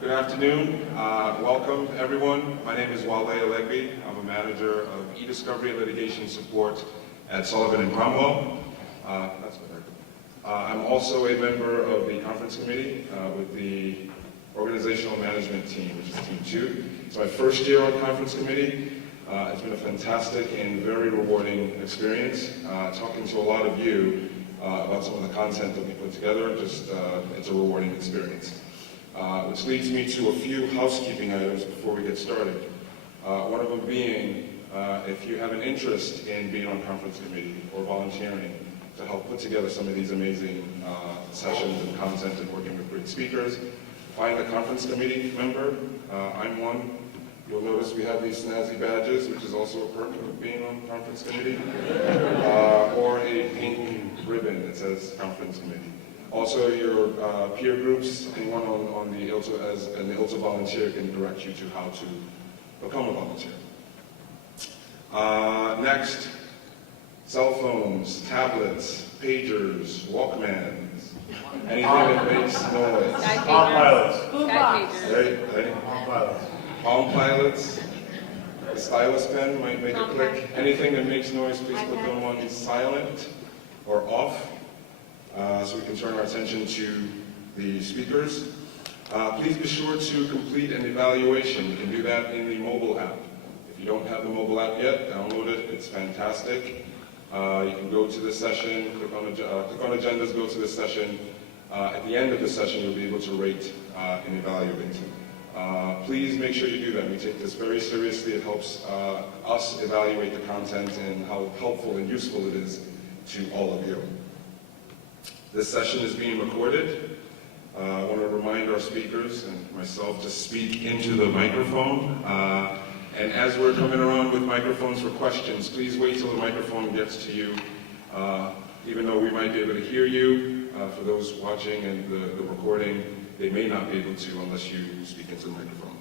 Good afternoon. Welcome, everyone. My name is Wale Alegbi. I'm a manager of e-discovery and litigation support at Sullivan & Cromwell. That's what I I'm also a member of the conference committee with the organizational management team, which is Team 2. It's my first year on conference committee. It's been a fantastic and very rewarding experience. Talking to a lot of you about some of the content that we put together, it's a rewarding experience. Which leads me to a few housekeeping items before we get started. One of them being, if you have an interest in being on conference committee or volunteering to help put together some of these amazing sessions and content and working with great speakers, find a conference committee member. I'm one. You'll notice we have these snazzy badges, which is also a perk of being on conference committee, or a pink ribbon that says conference committee. Also, your peer groups, anyone on the ILTA as an ILTA volunteer can direct you to how to become a volunteer. Next, cell phones, tablets, pagers, Walkmans, anything that makes noise. Palm pilots. Palm pilots. Palm pilots. The stylus pen might make a click. Anything that makes noise, please put them on silent or off. So we can turn our attention to the speakers. Please be sure to complete an evaluation. You can do that in the mobile app. If you don't have the mobile app yet, download it. It's fantastic. You can go to the session, click on agendas, go to the session. At the end of the session, you'll be able to rate and evaluate. Please make sure you do that. We take this very seriously. It helps us evaluate the content and how helpful and useful it is to all of you. This session is being recorded. I want to remind our speakers and myself to speak into the microphone. And as we're coming around with microphones for questions, please wait till the microphone gets to you. Even though we might be able to hear you, for those watching and the recording, they may not be able to unless you speak into the microphone.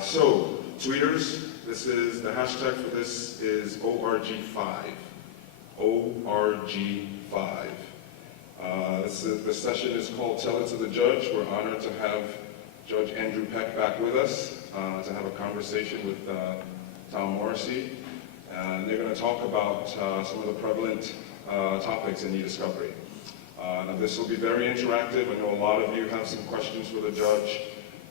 So, tweeters, the hashtag for this is ORG5. ORG5. The session is called Tell It to the Judge. We're honored to have Judge Andrew Peck back with us to have a conversation with Tom Morrissey. And they're going to talk about some of the prevalent topics in e-discovery. Now this will be very interactive. I know a lot of you have some questions for the judge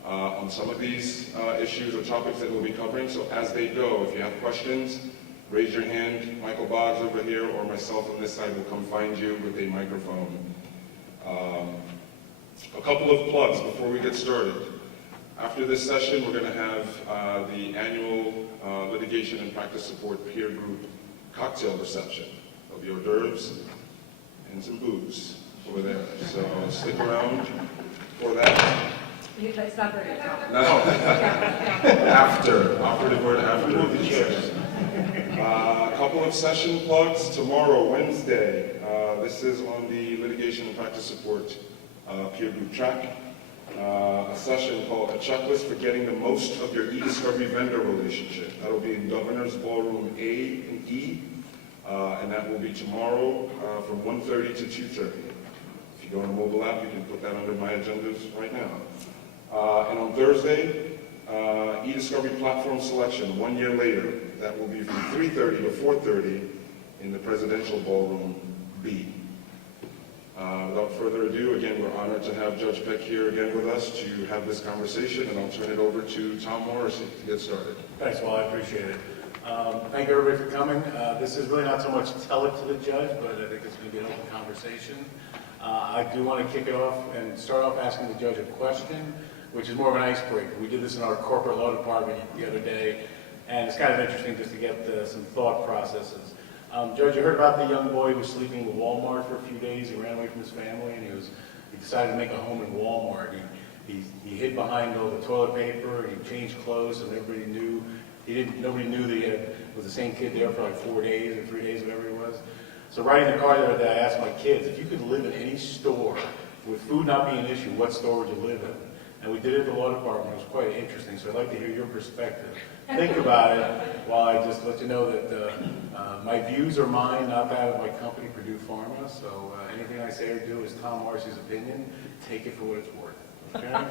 on some of these issues or topics that we'll be covering. So as they go, if you have questions, raise your hand. Michael Boggs over here or myself on this side will come find you with a microphone. A couple of plugs before we get started. After this session, we're going to have the annual litigation and practice support peer group cocktail reception. There'll be hors d'oeuvres and some booze over there. So stick around for that. It's not very No. After. Operative word after. The chairs. A couple of session plugs. Tomorrow, Wednesday, this is on the litigation and practice support peer group track. A session called A Checklist for Getting the Most of Your E-Discovery Vendor Relationship. That'll be in Governor's Ballroom A and E, and that will be tomorrow from 1:30 to 2:30. If you go on the mobile app, you can put that under my agendas right now. And on Thursday, e-discovery platform selection 1 year later. That will be from 3:30 to 4:30 in the Presidential Ballroom B. Without further ado, again, we're honored to have Judge Peck here again with us to have this conversation, and I'll turn it over to Tom Morrissey to get started. Thanks, Well, I appreciate it. Thank you, everybody, for coming. This is really not so much tell it to the judge, but I think it's going to be an open conversation. I do want to kick it off and start off asking the judge a question, which is more of an icebreaker. We did this in our corporate law department the other day, and it's kind of interesting just to get some thought processes. Judge, you heard about the young boy who was sleeping with Walmart for a few days. He ran away from his family, and he decided to make a home in Walmart. He hid behind all the toilet paper. He changed clothes, and everybody knew. Nobody knew that he was the same kid there for like 4 days or 3 days, whatever it was. So riding the car the other day, I asked my kids, if you could live in any store with food not being an issue, what store would you live in? And we did it at the law department. It was quite interesting, so I'd like to hear your perspective. Think about it while I just let you know that my views are mine, not that of my company, Purdue Pharma. So anything I say or do is Tom Morrissey's opinion. Take it for what it's worth. Okay?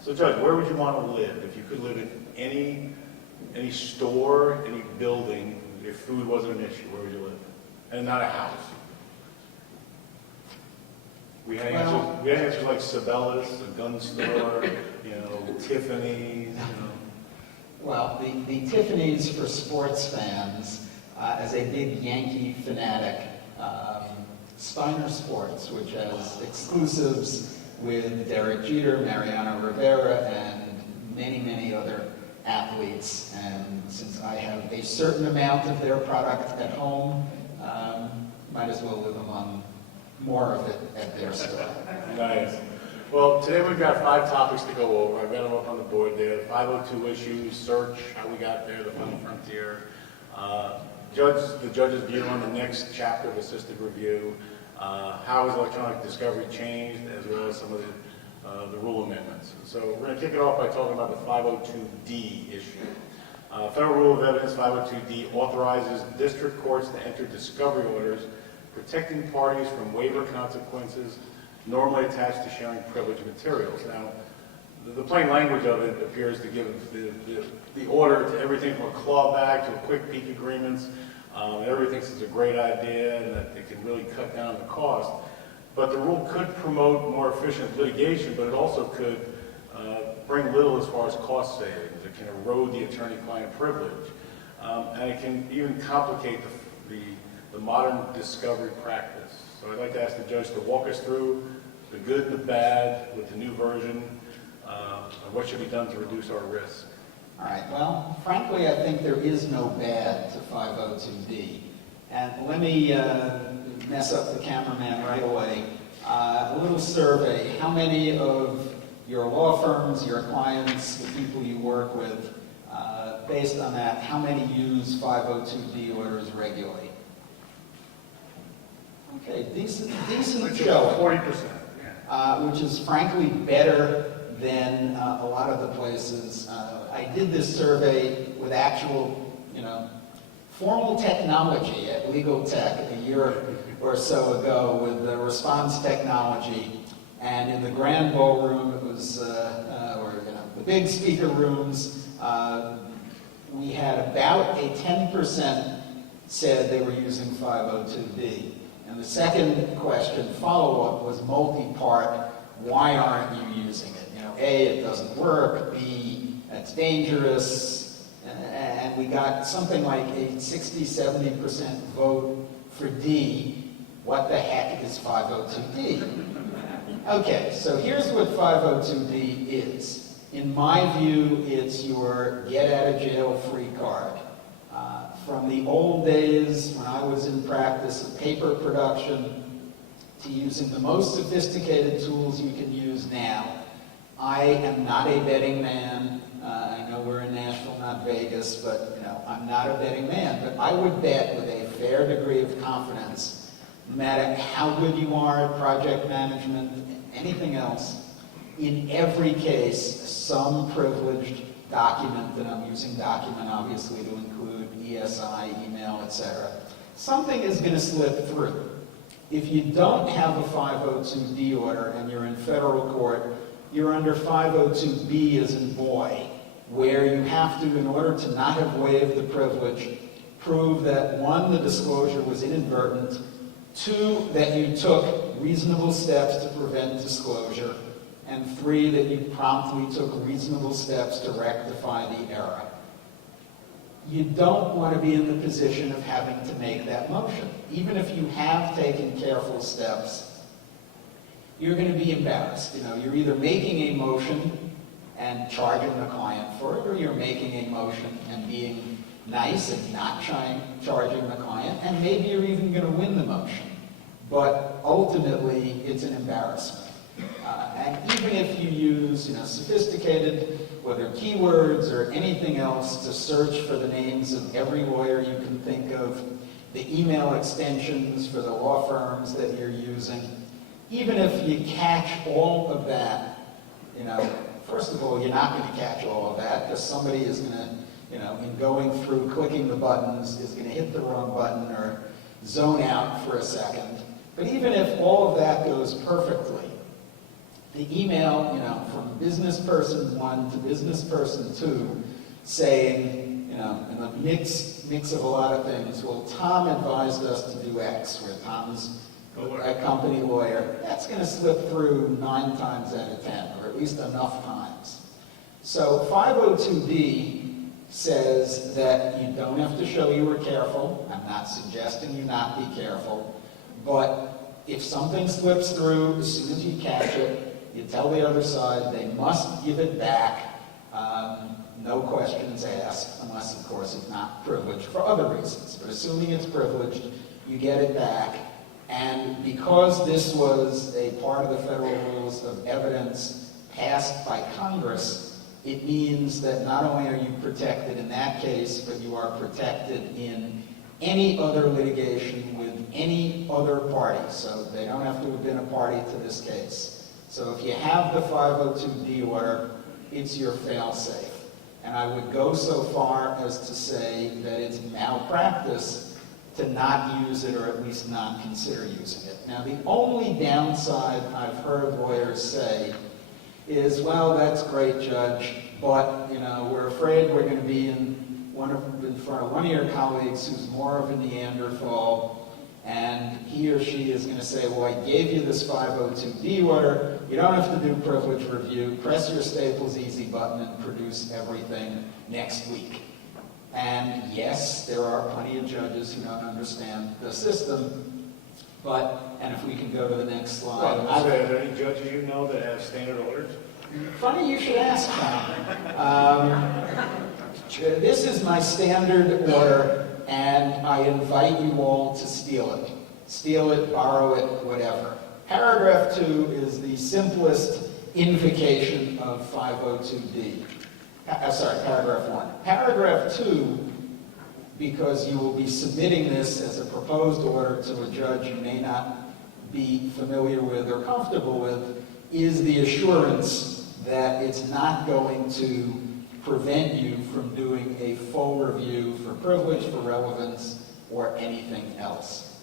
So Judge, where would you want to live? If you could live in any store, any building, if food wasn't an issue, where would you live? And not a house. We had answers like Sabella's, a gun store, Tiffany's, Well, the Tiffany's for sports fans, as a big Yankee fanatic, Steiner Sports, which has exclusives with Derek Jeter, Mariano Rivera, and many, many other athletes. And since I have a certain amount of their product at home, might as well live among more of it at their store. Nice. Well, today we've got 5 topics to go over. I've got them up on the board there. 502 issues, search, how we got there, the final frontier. The judge's view on the next chapter of assisted review. How has electronic discovery changed, as well as some of the rule amendments. So we're going to kick it off by talking about the 502D issue. Federal Rule of Evidence 502D authorizes district courts to enter discovery orders protecting parties from waiver consequences normally attached to sharing privileged materials. Now, the plain language of it appears to give the order to everything from a clawback to a quick peek agreements. Everybody thinks it's a great idea and that it can really cut down the cost. But the rule could promote more efficient litigation, but it also could bring little as far as cost savings. It can erode the attorney-client privilege. And it can even complicate the modern discovery practice. So I'd like to ask the judge to walk us through the good and the bad with the new version, of what should be done to reduce our risk. All right, well, frankly, I think there is no bad to 502D. And let me mess up the cameraman right away. A little survey. How many of your law firms, your clients, the people you work with, based on that, how many use 502D orders regularly? Okay, decent showing. 40%. Which is frankly better than a lot of the places. I did this survey with actual, formal technology at Legal Tech a year or so ago with the response technology. And in the grand ballroom, it was, the big speaker rooms, we had about a 10% said they were using 502B. And the second question, follow-up, was multi-part. Why aren't you using it? A, it doesn't work. B, that's dangerous. And we got something like a 60-70% vote for D. What the heck is 502D? Okay, so here's what 502D is. In my view, it's your get-out-of-jail-free card. From the old days when I was in practice of paper production to using the most sophisticated tools you can use now, I am not a betting man. I know we're in Nashville, not Vegas, but I'm not a betting man. But I would bet with a fair degree of confidence, no matter how good you are at project management, anything else, in every case, some privileged document, and I'm using document obviously to include ESI, email, etc., something is going to slip through. If you don't have a 502D order and you're in federal court, you're under 502B as in boy, where you have to, in order to not have waived the privilege, prove that 1, the disclosure was inadvertent, 2, that you took reasonable steps to prevent disclosure, and 3, that you promptly took reasonable steps to rectify the error. You don't want to be in the position of having to make that motion. Even if you have taken careful steps, you're going to be embarrassed. You're either making a motion and charging the client for it, or you're making a motion and being nice and not charging the client, and maybe you're even going to win the motion. But ultimately, it's an embarrassment. And even if you use, sophisticated, whether keywords or anything else, to search for the names of every lawyer you can think of, the email extensions for the law firms that you're using, even if you catch all of that, first of all, you're not going to catch all of that, because somebody is going to, in going through clicking the buttons, is going to hit the wrong button or zone out for a second. But even if all of that goes perfectly, the email, from business person 1 to business person 2, saying, in the mix of a lot of things, well, Tom advised us to do X, where Tom's a company lawyer. That's going to slip through 9 times out of 10, or at least enough times. So 502B says that you don't have to show you were careful. I'm not suggesting you not be careful, but if something slips through, as soon as you catch it, you tell the other side they must give it back, no questions asked, unless, of course, it's not privileged for other reasons. But assuming it's privileged, you get it back. And because this was a part of the federal rules of evidence passed by Congress, it means that not only are you protected in that case, but you are protected in any other litigation with any other party. So they don't have to have been a party to this case. So if you have the 502D order, it's your fail-safe. And I would go so far as to say that it's malpractice to not use it, or at least not consider using it. Now, the only downside I've heard lawyers say is, well, that's great, Judge, but, we're afraid we're going to be in front of one of your colleagues who's more of a Neanderthal, and he or she is going to say, well, I gave you this 502D order, you don't have to do privilege review, press your Staples Easy button and produce everything next week. And yes, there are plenty of judges who don't understand the system, and if we can go to the next slide. Are there any judges you know that have standard orders? Funny you should ask, Tom. This is my standard order, and I invite you all to steal it. Steal it, borrow it, whatever. Paragraph 2 is the simplest invocation of 502D. Paragraph 1. Paragraph 2, because you will be submitting this as a proposed order to a judge you may not be familiar with or comfortable with, is the assurance that it's not going to prevent you from doing a full review for privilege, for relevance, or anything else.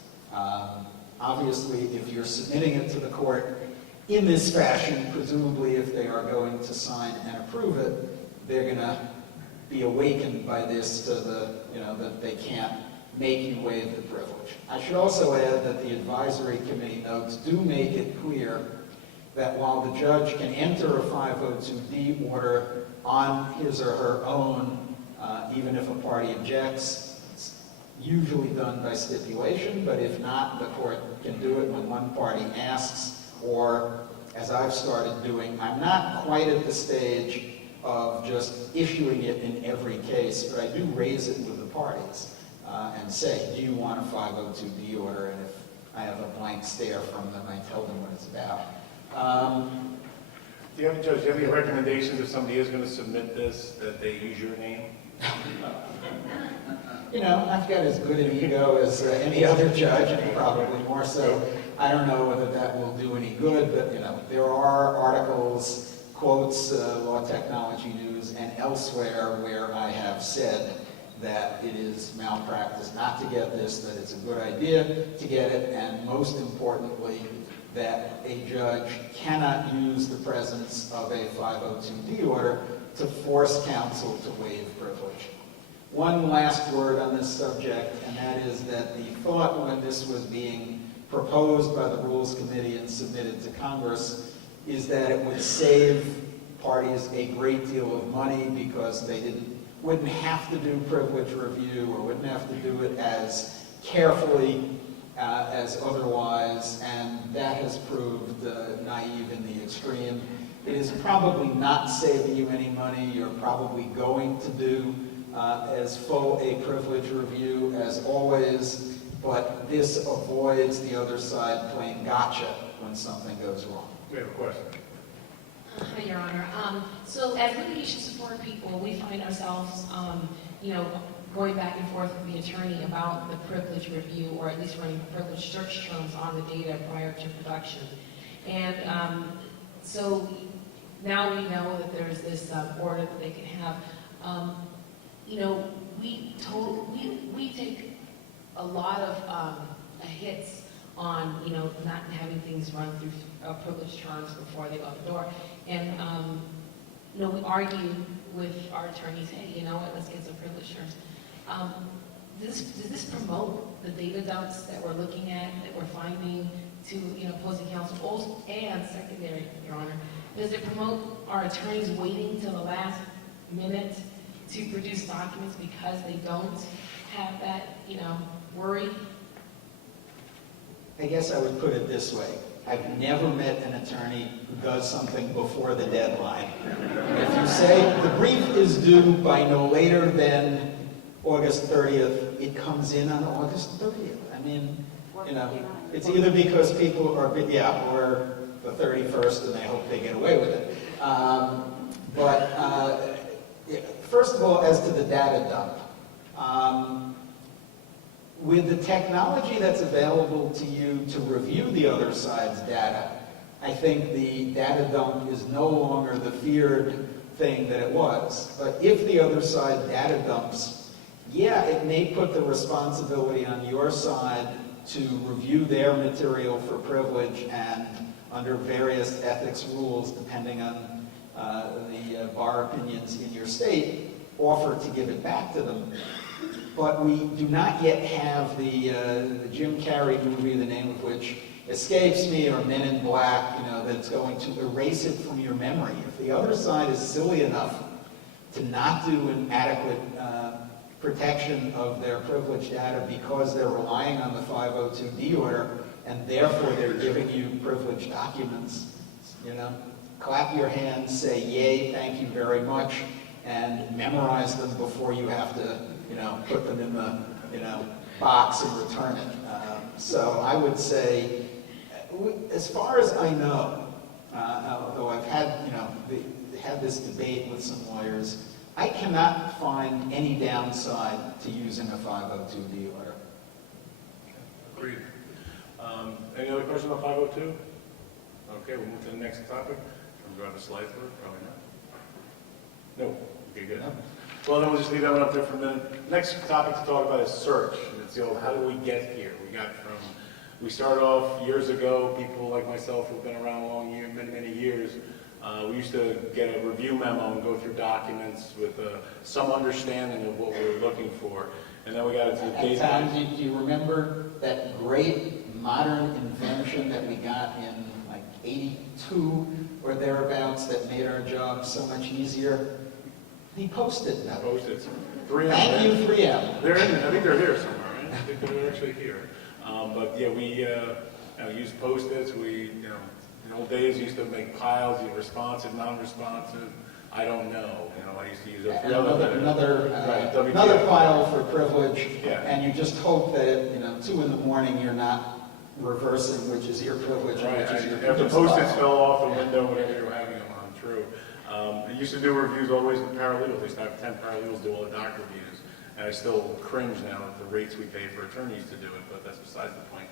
Obviously, if you're submitting it to the court in this fashion, presumably if they are going to sign and approve it, they're going to be awakened by this to that they can't make you waive the privilege. I should also add that the advisory committee notes do make it clear that while the judge can enter a 502D order on his or her own, even if a party objects, it's usually done by stipulation, but if not, the court can do it when one party asks, or as I've started doing, I'm not quite at the stage of just issuing it in every case, but I do raise it with the parties and say, do you want a 502D order? And if I have a blank stare from them, I tell them what it's about. Do you have any recommendations if somebody is going to submit this, that they use your name? I've got as good an ego as any other judge, and probably more so. I don't know whether that will do any good, but there are articles, quotes, Law Technology News, and elsewhere where I have said that it is malpractice not to get this, that it's a good idea to get it, and most importantly, that a judge cannot use the presence of a 502D order to force counsel to waive privilege. One last word on this subject, and that is that the thought when this was being proposed by the Rules Committee and submitted to Congress is that it would save parties a great deal of money because they wouldn't have to do privilege review or wouldn't have to do it as carefully as otherwise, and that has proved naive in the extreme. It is probably not saving you any money. You're probably going to do as full a privilege review as always, but this avoids the other side playing gotcha when something goes wrong. We have a question. Hi, Your Honor. So as litigation support people, we find ourselves, going back and forth with the attorney about the privilege review, or at least running privilege search terms on the data prior to production. And so now we know that there's this order that they can have. We take a lot of hits on, not having things run through privileged terms before they go out the door. And, we argue with our attorneys, hey, you know what, let's get some privileged terms. Does this promote the data dumps that we're looking at, that we're finding to, opposing counsel? Also, and secondary, Your Honor, does it promote our attorneys waiting till the last minute to produce documents because they don't have that, worry? I guess I would put it this way. I've never met an attorney who does something before the deadline. If you say the brief is due by no later than August 30th, it comes in on August 30th. I mean, it's either because people are, or the 31st and they hope they get away with it. First of all, as to the data dump, with the technology that's available to you to review the other side's data, I think the data dump is no longer the feared thing that it was. But if the other side data dumps, it may put the responsibility on your side to review their material for privilege and under various ethics rules, depending on the bar opinions in your state, offer to give it back to them. But we do not yet have the Jim Carrey movie, the name of which escapes me, or Men in Black, that's going to erase it from your memory. If the other side is silly enough to not do an adequate protection of their privileged data because they're relying on the 502D order, and therefore they're giving you privileged documents, clap your hands, say yay, thank you very much, and memorize them before you have to, put them in the, box and return it. So I would say, as far as I know, although I've had, had this debate with some lawyers, I cannot find any downside to using a 502D order. Agreed. Any other questions on 502? Okay, we'll move to the next topic. Can we go to slide through? Probably not. No. Okay, good. No. Well, then we'll just leave that one up there for a minute. Next topic to talk about is search. And it's the old, how do we get here? We started off years ago, people like myself who've been around a long year, many years, we used to get a review memo and go through documents with some understanding of what we were looking for. And then we got into the At times, do you remember that great modern invention that we got in like 82 or thereabouts that made our job so much easier? The Post-it note. Post-its. 3M. Thank you, 3M. They're in, I think they're here somewhere, right? I think they're actually here. But yeah, we use Post-its. We, in old days, used to make piles, responsive, non-responsive. I don't know. I used to use another file for privilege, yeah. And you just hope that 2 in the morning you're not reversing which is your privilege and right. which is your If the privilege Post-its file. fell off the window, whatever you were having them on, true. I used to do reviews always with paralegals. I used to have 10 paralegals do all the doc reviews. And I still cringe now at the rates we pay for attorneys to do it, but that's besides the point.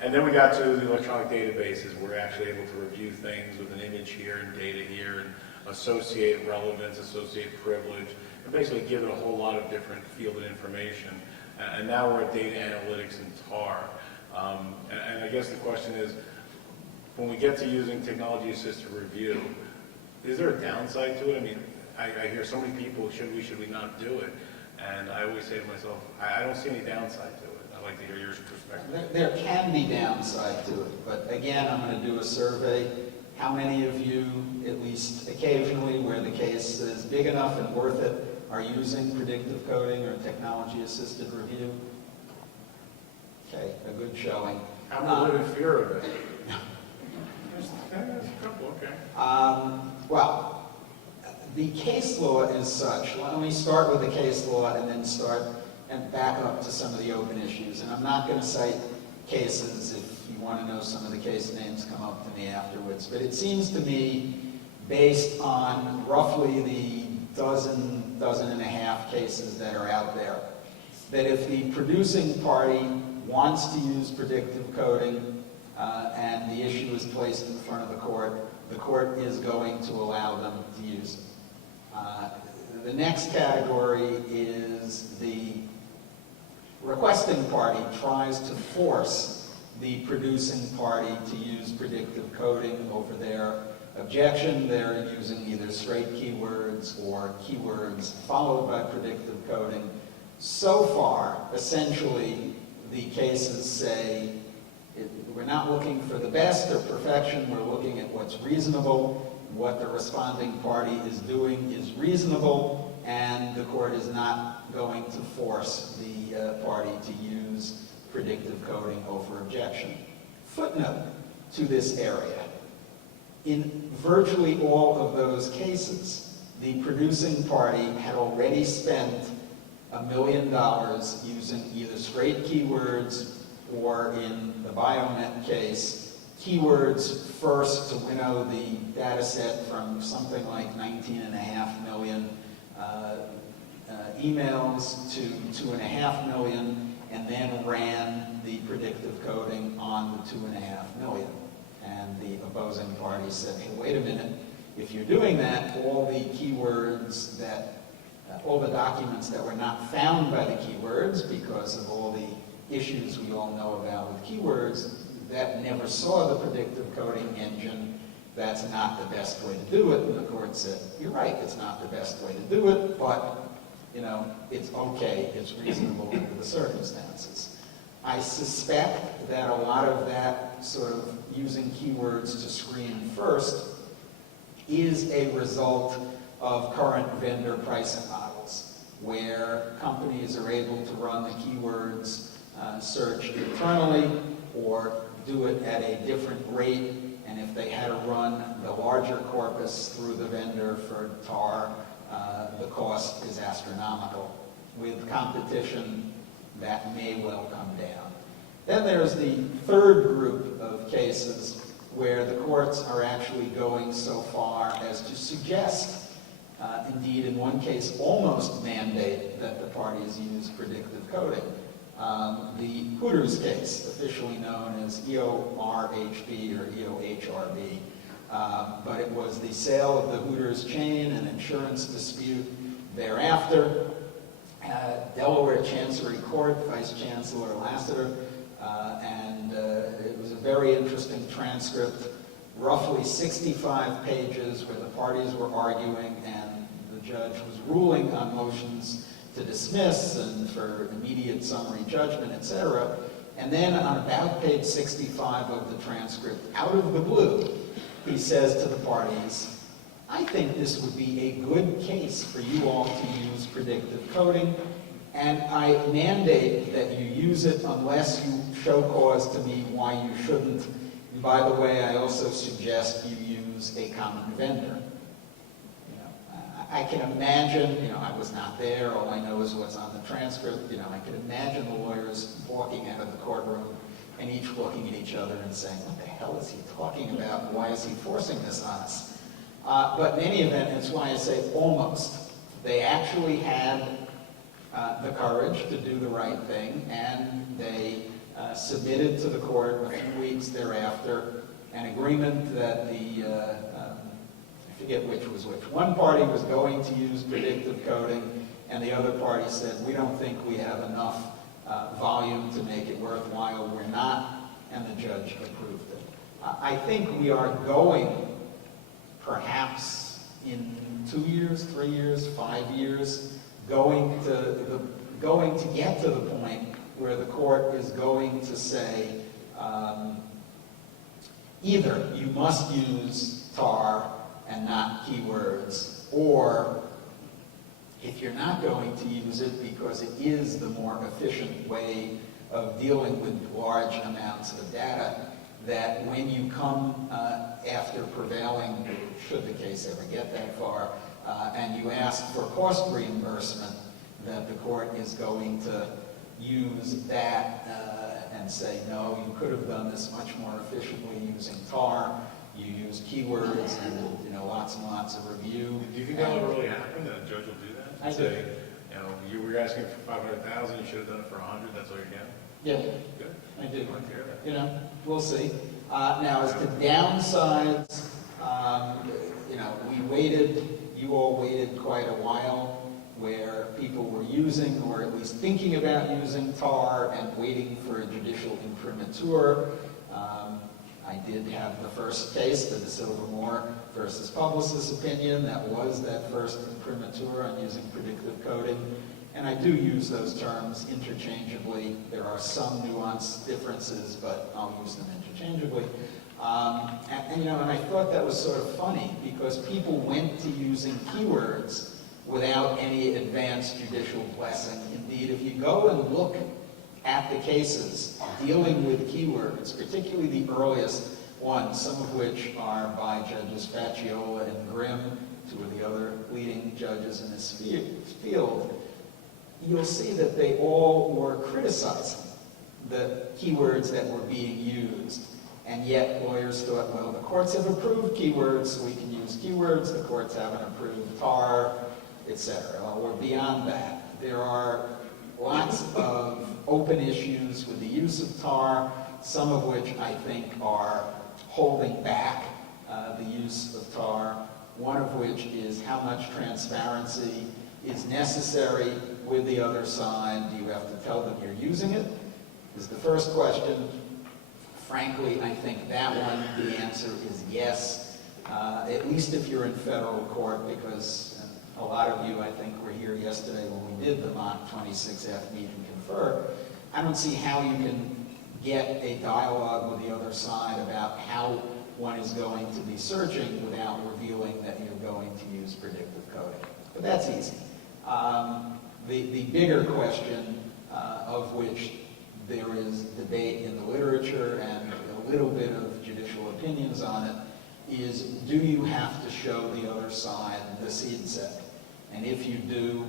And then we got to the electronic databases. We're actually able to review things with an image here and data here and associate relevance, associate privilege, and basically give it a whole lot of different fielded information. And now we're at data analytics and TAR. And I guess the question is, when we get to using technology-assisted review, is there a downside to it? I mean, I hear so many people, should we not do it? And I always say to myself, I don't see any downside to it. I'd like to hear your perspective. There can be downside to it, but again, I'm going to do a survey. How many of you, at least occasionally, where the case is big enough and worth it, are using predictive coding or technology-assisted review? Okay, a good showing. I'm a little in fear of it. There's a couple, okay. Well, the case law is such. Let me start with the case law and then start and back up to some of the open issues. And I'm not going to cite cases. If you want to know some of the case names, come up to me afterwards. But it seems to me, based on roughly the dozen and a half cases that are out there, that if the producing party wants to use predictive coding and the issue is placed in front of the court is going to allow them to use it. The next category is the requesting party tries to force the producing party to use predictive coding over their objection. They're using either straight keywords or keywords followed by predictive coding. So far, essentially, the cases say we're not looking for the best or perfection, we're looking at what's reasonable. What the responding party is doing is reasonable, and the court is not going to force the party to use predictive coding over objection. Footnote to this area. In virtually all of those cases, the producing party had already spent $1 million using either straight keywords or, in the Biomet case, keywords first to winnow the data set from something like 19.5 million emails to 2.5 million, and then ran the predictive coding on the 2.5 million. And the opposing party said, hey, wait a minute, if you're doing that, all the keywords that, all the documents that were not found by the keywords because of all the issues we all know about with keywords, that never saw the predictive coding engine, that's not the best way to do it. And the court said, you're right, it's not the best way to do it, but it's okay, it's reasonable under the circumstances. I suspect that a lot of that sort of using keywords to screen first is a result of current vendor pricing models, where companies are able to run the keywords search internally or do it at a different rate, and if they had to run the larger corpus through the vendor for TAR, the cost is astronomical. With competition, that may well come down. Then there's the third group of cases where the courts are actually going so far as to suggest, indeed in one case almost mandate, that the parties use predictive coding. The Hooters case, officially known as EORHB or EOHRB, but it was the sale of the Hooters chain and insurance dispute thereafter. Delaware Chancery Court, Vice Chancellor Lassiter, and it was a very interesting transcript, roughly 65 pages where the parties were arguing and the judge was ruling on motions to dismiss and for immediate summary judgment, etc. And then on about page 65 of the transcript, out of the blue, he says to the parties, I think this would be a good case for you all to use predictive coding, and I mandate that you use it unless you show cause to me why you shouldn't. And by the way, I also suggest you use a common vendor. I can imagine, I was not there, all I know is what's on the transcript, I can imagine the lawyers walking out of the courtroom and each looking at each other and saying, what the hell is he talking about? Why is he forcing this on us? But in any event, that's why I say almost. They actually had the courage to do the right thing, and they submitted to the court a few weeks thereafter an agreement that I forget which was which. One party was going to use predictive coding, and the other party said, we don't think we have enough volume to make it worthwhile. We're not, and the judge approved it. I think we are going, perhaps in 2 years, 3 years, 5 years, going to get to the point where the court is going to say, either you must use TAR and not keywords, or if you're not going to use it because it is the more efficient way of dealing with large amounts of data, that when you come after prevailing, should the case ever get that far, and you ask for cost reimbursement, that the court is going to use that and say, no, you could have done this much more efficiently using TAR. You use keywords and lots and lots of review. Do you think that will really happen, that a judge will do that? I do. Say, you were asking for 500,000, you should have done it for 100, that's all you're getting? Yeah, Good. I do. I like to hear that. We'll see. Now, as to downsides, we waited, you all waited quite a while where people were using, or at least thinking about using tar and waiting for a judicial imprimatur. I did have the first case, the De Silva Moore versus Publicis opinion. That was that first imprimatur on using predictive coding. And I do use those terms interchangeably. There are some nuanced differences, but I'll use them interchangeably. And I thought that was sort of funny because people went to using keywords without any advanced judicial blessing. Indeed, if you go and look at the cases dealing with keywords, particularly the earliest ones, some of which are by Judges Facciola and Grimm, two of the other leading judges in this field, you'll see that they all were criticizing the keywords that were being used. And yet lawyers thought, well, the courts have approved keywords, so we can use keywords. The courts haven't approved tar, etc. Well, we're beyond that. There are lots of open issues with the use of tar, some of which I think are holding back the use of tar, one of which is how much transparency is necessary with the other side. Do you have to tell them you're using it? Is the first question. Frankly, I think that one, the answer is yes, at least if you're in federal court, because a lot of you, I think, were here yesterday when we did the mock 26F meet and confer. I don't see how you can get a dialogue with the other side about how one is going to be searching without revealing that you're going to use predictive coding. But that's easy. The bigger question, of which there is debate in the literature and a little bit of judicial opinions on it, is do you have to show the other side the seed set? And if you do,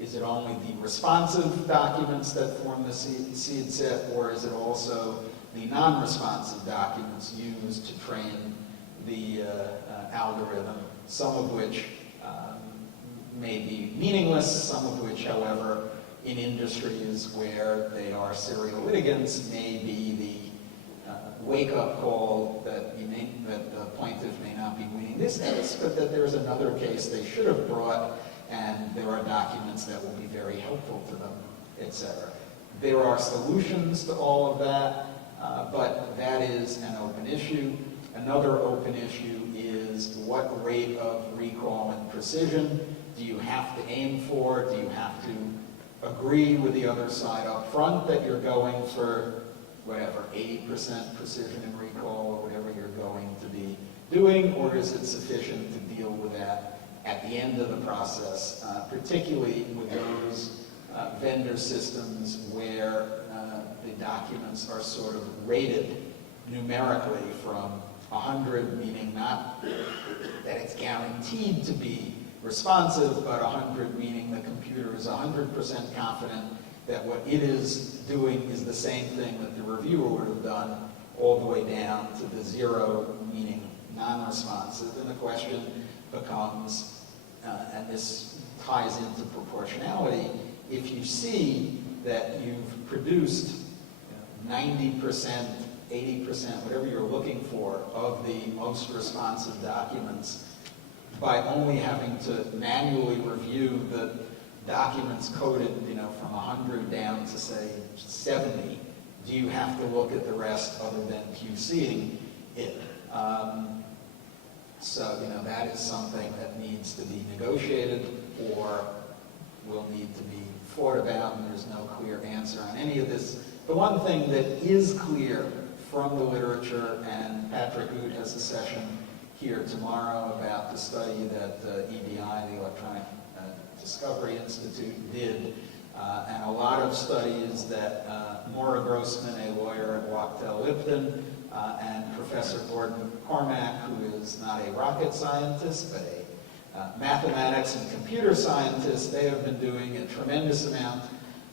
is it only the responsive documents that form the seed set, or is it also the non-responsive documents used to train the algorithm, some of which may be meaningless, some of which, however, in industries where they are serial litigants, may be the wake-up call that the plaintiff may not be winning this case, but that there's another case they should have brought, and there are documents that will be very helpful to them, etc. There are solutions to all of that, but that is an open issue. Another open issue is what rate of recall and precision do you have to aim for? Do you have to agree with the other side up front that you're going for whatever, 80% precision in recall or whatever you're going to be doing, or is it sufficient to deal with that at the end of the process, particularly with those vendor systems where the documents are sort of rated numerically from 100, meaning not that it's guaranteed to be responsive, but 100 meaning the computer is 100% confident that what it is doing is the same thing that the reviewer would have done, all the way down to the 0, meaning non-responsive. And the question becomes, and this ties into proportionality, if you see that you've produced 90%, 80%, whatever you're looking for, of the most responsive documents, by only having to manually review the documents coded, from 100 down to, say, 70, do you have to look at the rest other than QCing it? So, that is something that needs to be negotiated or will need to be fought about, and there's no clear answer on any of this. The one thing that is clear from the literature, and Patrick Oot has a session here tomorrow about the study that EDI, the Electronic Discovery Institute, did, and a lot of studies that Maura Grossman, a lawyer at Wachtell Lipton, and Professor Gordon Cormack, who is not a rocket scientist, but a mathematics and computer scientist, they have been doing a tremendous amount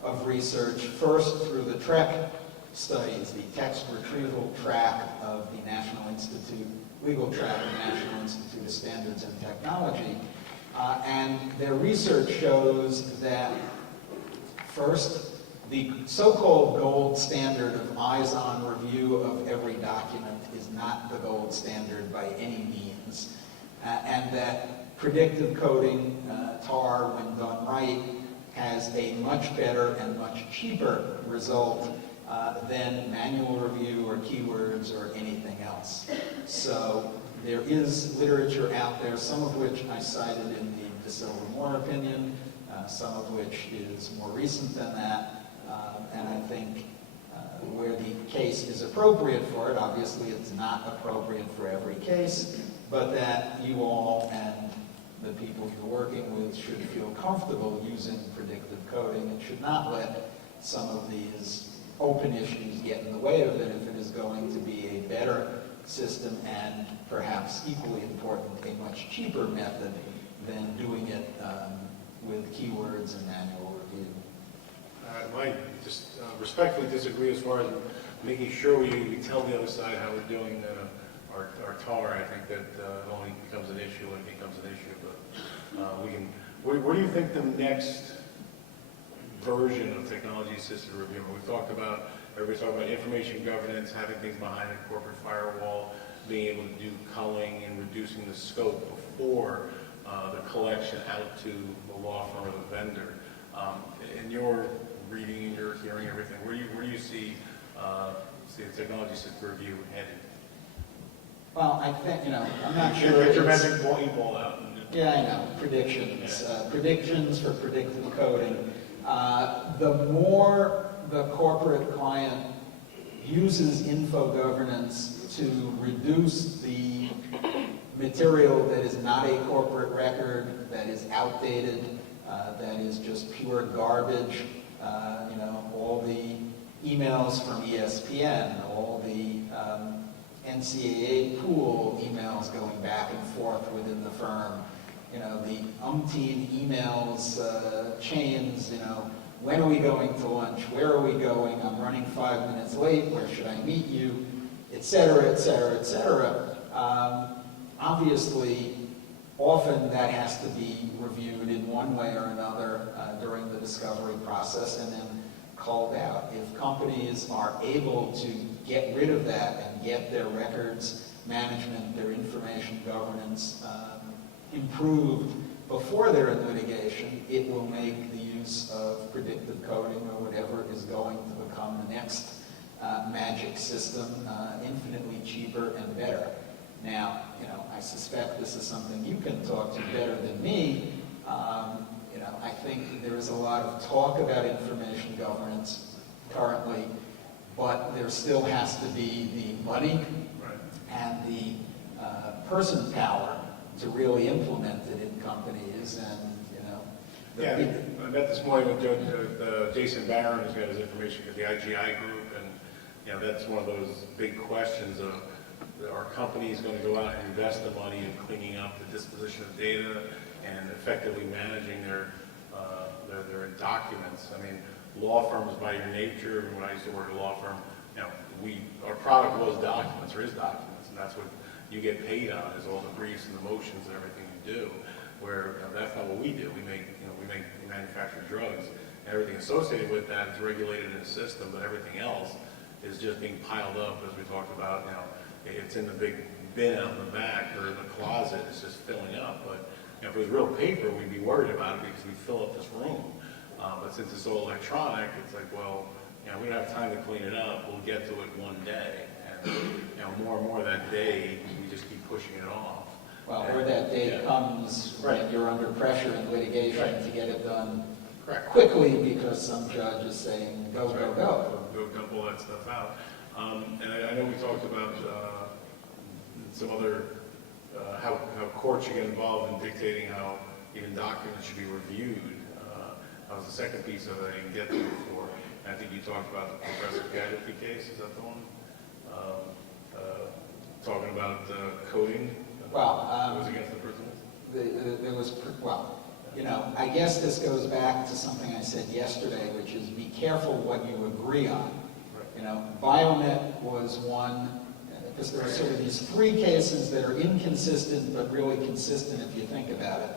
of research, first through the TREC studies, the text retrieval track of the National Institute, legal track of the National Institute of Standards and Technology. And their research shows that, first, the so-called gold standard of eyes-on review of every document is not the gold standard by any means, and that predictive coding, TAR, when done right, has a much better and much cheaper result than manual review or keywords or anything else. So there is literature out there, some of which I cited in the DeSilva-Moore opinion, some of which is more recent than that, and I think where the case is appropriate for it, obviously it's not appropriate for every case, but that you all and the people you're working with should feel comfortable using predictive coding and should not let some of these open issues get in the way of it if it is going to be a better system and perhaps equally important, a much cheaper method than doing it with keywords and manual review. I might just respectfully disagree as far as making sure we tell the other side how we're doing our TAR. I think that it only becomes an issue when it becomes an issue. But we can. Where do you think the next version of technology-assisted review? We've talked about, everybody's talking about information governance, having things behind a corporate firewall, being able to do culling and reducing the scope before the collection out to the law firm or the vendor. In your reading and your hearing, everything, where do you see the technology-assisted review headed? Well, I think, I'm not sure. Get your it's- magic ball out. Yeah, I know, predictions. Predictions for predictive coding. The more the corporate client uses info governance to reduce the material that is not a corporate record, that is outdated, that is just pure garbage, all the emails from ESPN, all the NCAA pool emails going back and forth within the firm, the umpteen emails, chains, when are we going to lunch? Where are we going? I'm running 5 minutes late. Where should I meet you? Et cetera, et cetera, et cetera. Obviously, often that has to be reviewed in one way or another during the discovery process and then called out. If companies are able to get rid of that and get their records management, their information governance improved before they're in litigation, it will make the use of predictive coding or whatever is going to become the next magic system infinitely cheaper and better. Now, I suspect this is something you can talk to better than me. I think there is a lot of talk about information governance currently, but there still has to be the money and the person power to really implement it in companies. And I met this morning with Jason Barron, who's got his information at the IGI group, and that's one of those big questions of, are companies going to go out and invest the money in cleaning up the disposition of data and effectively managing their documents? I mean, law firms by your nature, when I used to work at a law firm, our product was documents, or is documents, and that's what you get paid on, is all the briefs and the motions and everything you do. Where that's not what we do. We manufacture drugs, and everything associated with that is regulated in a system, but everything else is just being piled up, as we talked about. It's in the big bin out in the back or in the closet. It's just filling up. But if it was real paper, we'd be worried about it because we fill up this room. But since it's all electronic, it's like, well, we don't have time to clean it up. We'll get to it one day, and more and more that day, we just keep pushing it off. well, where that day comes when you're under pressure in litigation to get it done quickly because some judge is saying, go, go, go. Go dump all that stuff out. And I know we talked about some other, how courts should get involved in dictating how even documents should be reviewed. That was the second piece of it I didn't get to before. And I think you talked about the progressive casualty case, is that the one? Talking about coding. Well, was against the principles? there was, I guess this goes back to something I said yesterday, which is be careful what you agree on. Biomet was one, because there are sort of these three cases that are inconsistent but really consistent if you think about it.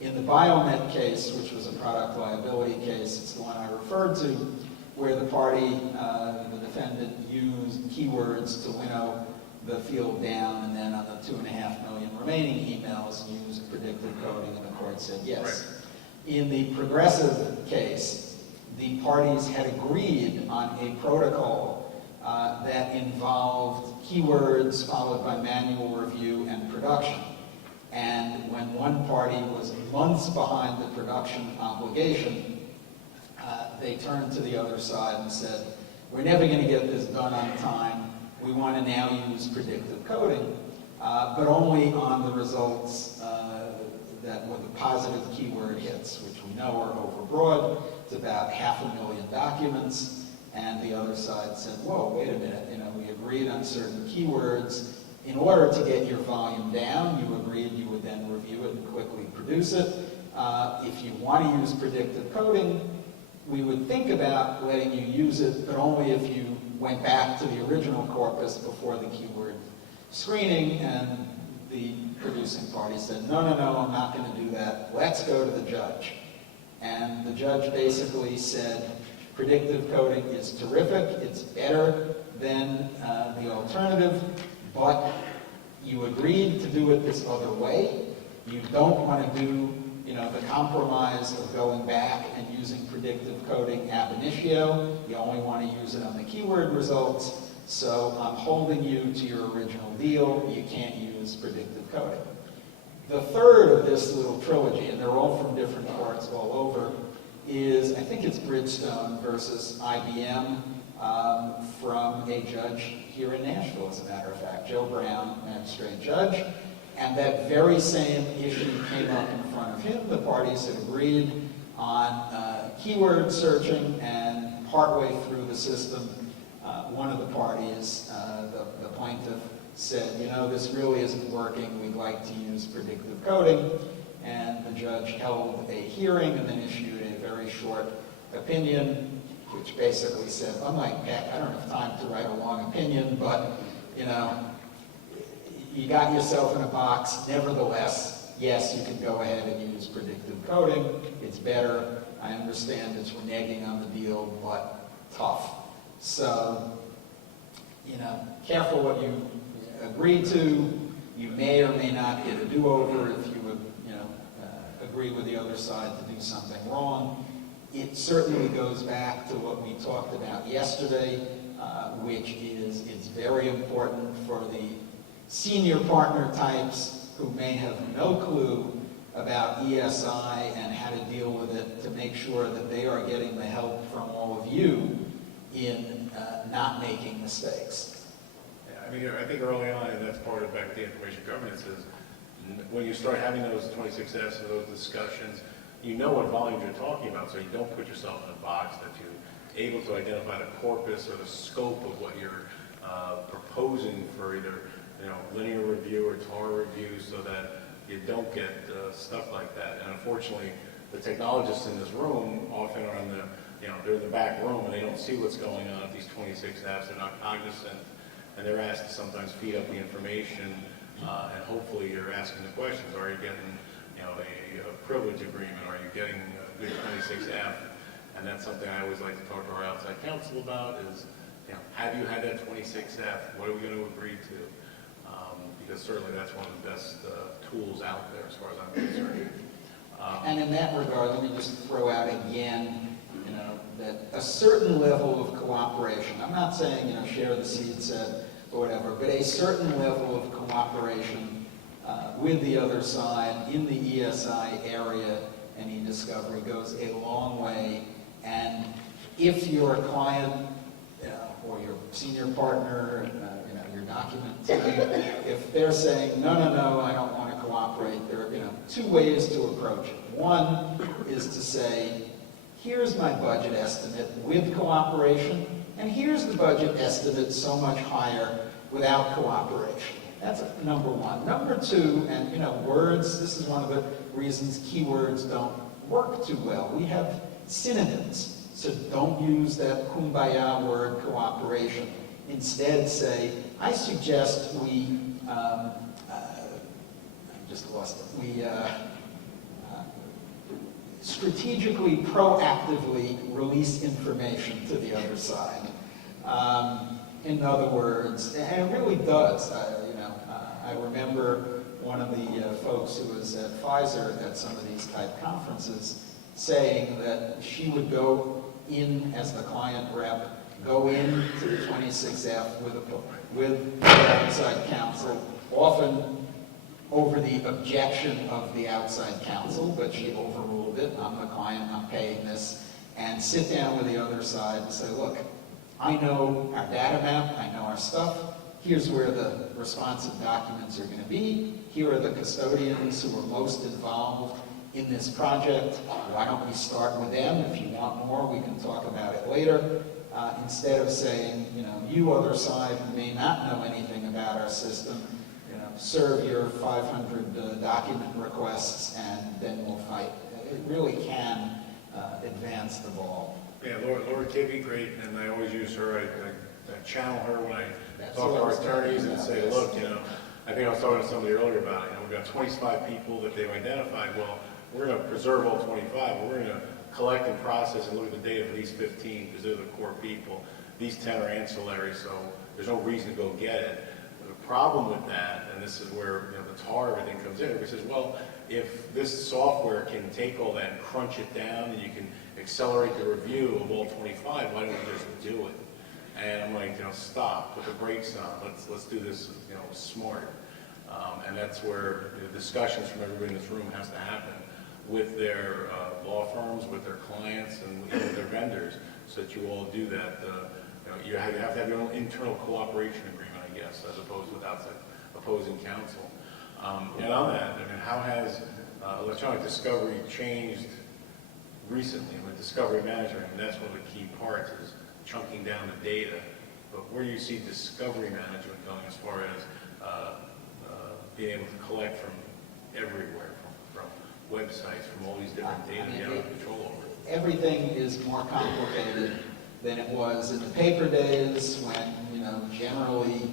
In the Biomet case, which was a product liability case, it's the one I referred to, where the party, the defendant, used keywords to winnow the field down, and then on the 2.5 million remaining emails, use predictive coding, and the court said yes. Right. In the Progressive case, the parties had agreed on a protocol that involved keywords followed by manual review and production. And when one party was months behind the production obligation, they turned to the other side and said, we're never going to get this done on time. We want to now use predictive coding, but only on the results that were the positive keyword hits, which we know are overbroad. It's about 500,000 documents. And the other side said, whoa, wait a minute, we agreed on certain keywords. In order to get your volume down, you agreed you would then review it and quickly produce it. If you want to use predictive coding, we would think about letting you use it, but only if you went back to the original corpus before the keyword screening. And the producing party said, no, I'm not going to do that. Let's go to the judge. And the judge basically said, predictive coding is terrific. It's better than the alternative, but you agreed to do it this other way. You don't want to do, the compromise of going back and using predictive coding ab initio. You only want to use it on the keyword results. So I'm holding you to your original deal. You can't use predictive coding. The third of this little trilogy, and they're all from different courts all over, is, I think it's Bridgestone versus IBM from a judge here in Nashville, as a matter of fact, Joe Brown, magistrate judge. And that very same issue came up in front of him. The parties had agreed on keyword searching, and partway through the system, one of the parties, the plaintiff, said, this really isn't working. We'd like to use predictive coding. And the judge held a hearing and then issued a very short opinion, which basically said, unlike Peck, I don't have time to write a long opinion, but, you got yourself in a box. Nevertheless, yes, you can go ahead and use predictive coding. It's better. I understand it's reneging on the deal, but tough. So, careful what you agree to. You may or may not get a do-over if you agree with the other side to do something wrong. It certainly goes back to what we talked about yesterday, which is it's very important for the senior partner types who may have no clue about ESI and how to deal with it to make sure that they are getting the help from all of you in not making mistakes. Yeah, I think early on, and that's part of back to the information governance, is when you start having those 26Fs and those discussions, you know what volumes you're talking about, so you don't put yourself in a box, that you're able to identify the corpus or the scope of what you're proposing for either linear review or TAR review, so that you don't get stuff like that. And unfortunately, the technologists in this room often are in the, they're in the back room and they don't see what's going on at these 26Fs. They're not cognizant, and they're asked to sometimes feed up the information. And hopefully you're asking the questions. Are you getting, a privilege agreement? Are you getting a good 26F? And that's something I always like to talk to our outside counsel about is, have you had that 26F? What are we going to agree to? Because certainly that's one of the best tools out there as far as I'm concerned. And in that regard, let me just throw out again, that a certain level of cooperation, I'm not saying, share the seed set or whatever, but a certain level of cooperation with the other side in the ESI area and e-discovery goes a long way. And if your client or your senior partner, your document team, if they're saying, no, I don't want to cooperate, there are two ways to approach it. One is to say, here's my budget estimate with cooperation, and here's the budget estimate so much higher without cooperation. That's number one. Number two, and words, this is one of the reasons keywords don't work too well. We have synonyms, so don't use that kumbaya word, cooperation. Instead say, I suggest we, I just lost it, we strategically, proactively release information to the other side. In other words, and it really does. I remember one of the folks who was at Pfizer at some of these type conferences saying that she would go in as the client rep, go into the 26F with the outside counsel, often over the objection of the outside counsel, but she overruled it. I'm the client, I'm paying this, and sit down with the other side and say, look, I know our data map, I know our stuff, here's where the responsive documents are going to be, here are the custodians who are most involved in this project, why don't we start with them? If you want more, we can talk about it later. Instead of saying, you other side who may not know anything about our system, serve your 500 document requests and then we'll fight. It really can advance the ball. Yeah, Laura Kibbe, great, and I always use her. I channel her when I That's talk to what I our was talking attorneys and about, say, yes. look, I think I was talking to somebody earlier about it. We've got 25 people that they've identified. Well, we're going to preserve all 25, but we're going to collect and process and look at the data for these 15 because they're the core people. These 10 are ancillary, so there's no reason to go get it. The problem with that, and this is where the tar of everything comes in, everybody says, well, if this software can take all that and crunch it down and you can accelerate the review of all 25, why don't we just do it? And I'm like, stop, put the brakes on, let's do this, smart. And that's where the discussions from everybody in this room has to happen with their law firms, with their clients, and with their vendors, so that you all do that. You have to have your own internal cooperation agreement, I guess, as opposed with outside opposing counsel. And on that, how has electronic discovery changed recently with discovery management? That's one of the key parts is chunking down the data. But where do you see discovery management going as far as being able to collect from everywhere, from websites, from all these different data you have control over? Everything is more complicated than it was in the paper days when, generally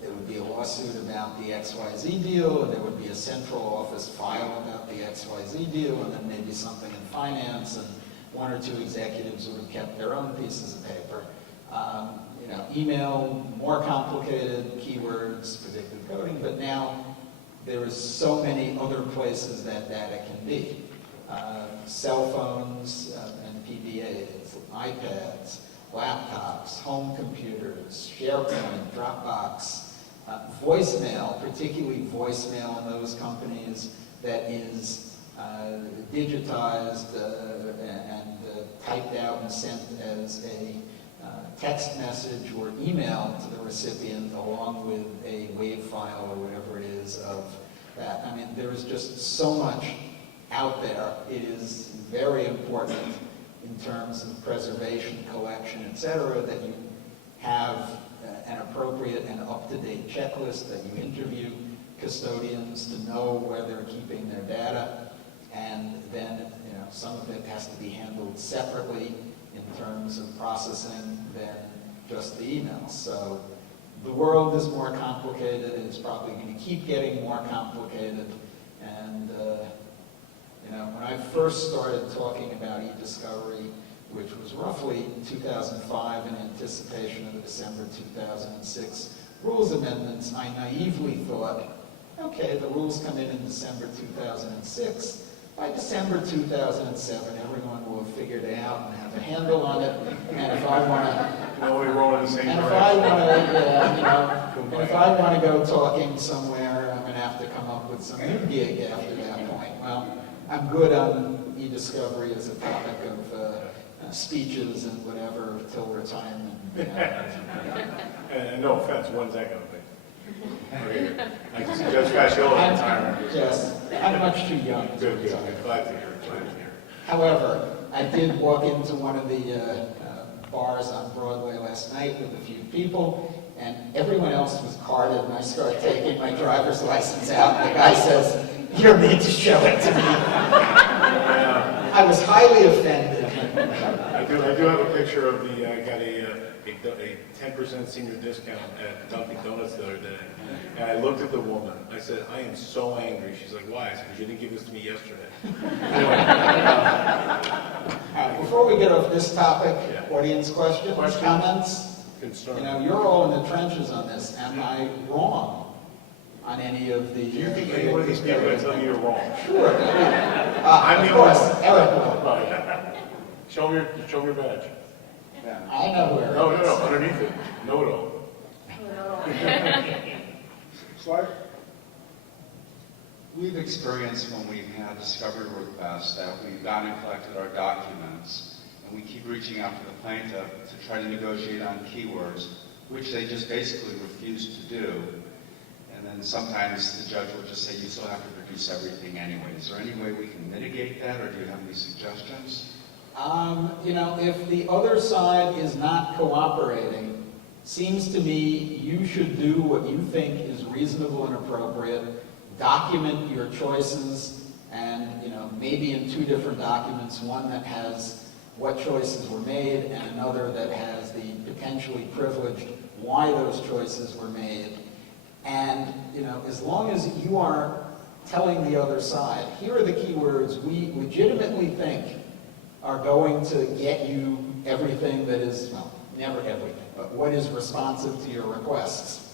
there would be a lawsuit about the XYZ deal, and there would be a central office file about the XYZ deal, and then maybe something in finance, and one or two executives would have kept their own pieces of paper. Email, more complicated, keywords, predictive coding, but now there is so many other places that data can be. Cell phones and PDAs, iPads, laptops, home computers, SharePoint, Dropbox, voicemail, particularly voicemail in those companies that is digitized and typed out and sent as a text message or email to the recipient along with a WAV file or whatever it is of that. There is just so much out there. It is very important in terms of preservation, collection, etc., that you have an appropriate and up-to-date checklist, that you interview custodians to know where they're keeping their data, and then some of it has to be handled separately in terms of processing than just the emails. So the world is more complicated. It's probably going to keep getting more complicated. And when I first started talking about e-discovery, which was roughly 2005 in anticipation of the December 2006 rules amendments, I naively thought, okay, the rules come in December 2006. By December 2007, everyone will have figured it out and have a handle on it. And if I want to, we roll in the same and if direction. I want to go talking somewhere, I'm going to have to come up with some new gig after that point. Well, I'm good on e-discovery as a topic of speeches and whatever till retirement. And no offense, when's that going to be? Okay. I just Judge Fasciola retirement. Yes, I'm much too young. Good. Glad to hear. However, I did walk into one of the bars on Broadway last night with a few people, and everyone else was carded, and I started taking my driver's license out, and the guy says, "You're made to show it to me." I was highly offended. I do have a picture of I got a 10% senior discount at Dunkin' Donuts the other day. And I looked at the woman. I said, I am so angry. She's like, why? I said, because you didn't give this to me yesterday. Before we get off this topic, Yeah. audience questions, comments? concern. You know, you're all in the trenches on this. Am I wrong on any of the? Do you think any one of these people are telling you you're wrong? Sure. I'm Of the only course, one. Eric will. Right. Show me your badge. I know where No, it no, is. no, underneath it. Know it all. Slide. We've experienced when we've had discovery requests that we've gone and collected our documents, and we keep reaching out to the plaintiff to try to negotiate on keywords, which they just basically refuse to do. And then sometimes the judge will just say, you still have to produce everything anyway. Is there any way we can mitigate that, or do you have any suggestions? You know, if the other side is not cooperating, seems to me you should do what you think is reasonable and appropriate, document your choices, and, you know, maybe in two different documents, one that has what choices were made and another that has the potentially privileged why those choices were made. And, you know, as long as you are telling the other side, here are the keywords we legitimately think are going to get you everything that is, well, never everything, but what is responsive to your requests.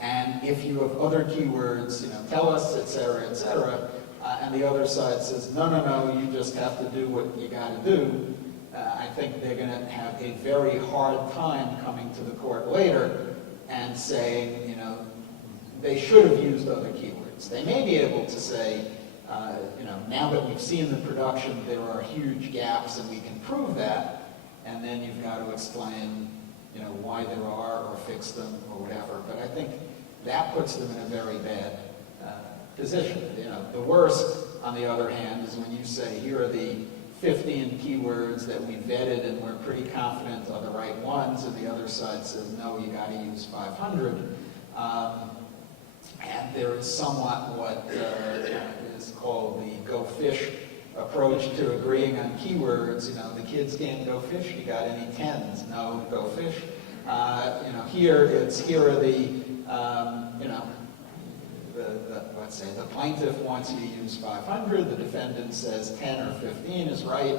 And if you have other keywords, you know, tell us, et cetera, and the other side says, no, no, no, you just have to do what you got to do, I think they're going to have a very hard time coming to the court later and saying, you know, they should have used other keywords. They may be able to say, you know, now that we've seen the production, there are huge gaps and we can prove that, and then you've got to explain, you know, why there are or fix them or whatever. But I think that puts them in a very bad position. You know, the worst, on the other hand, is when you say, here are the 15 keywords that we vetted and we're pretty confident are the right ones, and the other side says, no, you got to use 500. And there is somewhat what is called the go fish approach to agreeing on keywords. You know, the kids can't go fish. You got any 10s? No, go fish. You know, here are the, you know, let's say the plaintiff wants you to use 500. The defendant says 10 or 15 is right.